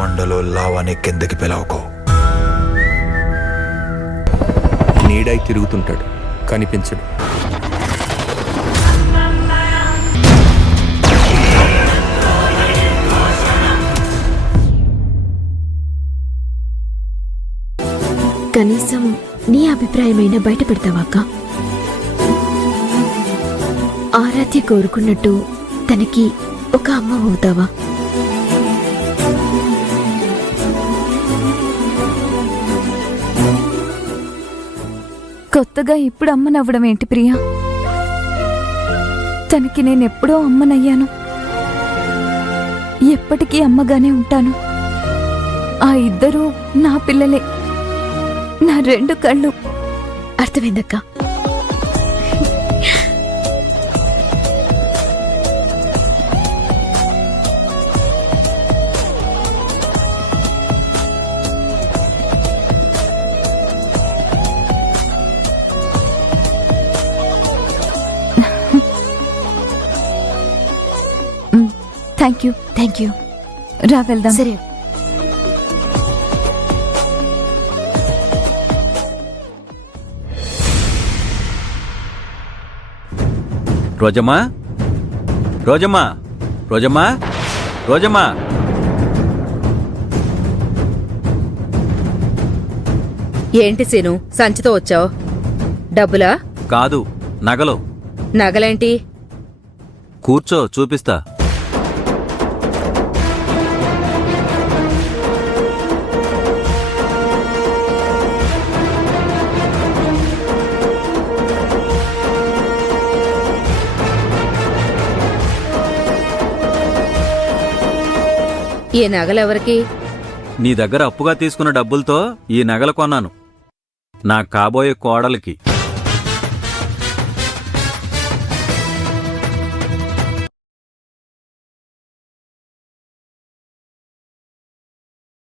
కొండలో లావాని కిందకి పిలవకో. నీడై తిరుగుతుంటాడు, కనిపించడు. కనీసం నీ అభిప్రాయమైనా బయట పెడతావా అక్క? ఆరాధ్య కోరుకున్నట్టు తనకి ఒక అమ్మ అవుతావా? కొత్తగా ఇప్పుడు అమ్మనవ్వడం ఏంటి ప్రియా? తనకి నేనెప్పుడో అమ్మనయ్యాను, ఎప్పటికీ అమ్మగానే ఉంటాను. ఆ ఇద్దరూ నా పిల్లలే, నా రెండు కళ్ళు. అర్థమైందక్క. Thank you. రా వెళ్దాం. సరే. రోజమ్మా, రోజమ్మా, రోజమ్మా, రోజమ్మా. ఏంటి సీను, సంచితో వచ్చావు? డబ్బులా? కాదు, నగలు. నగలేంటి? కూర్చో, చూపిస్తా. ఈ నగలెవరికి? నీ దగ్గర అప్పుగా తీసుకున్న డబ్బులతో ఈ నగలు కొన్నాను, నా కాబోయే కోడలికి.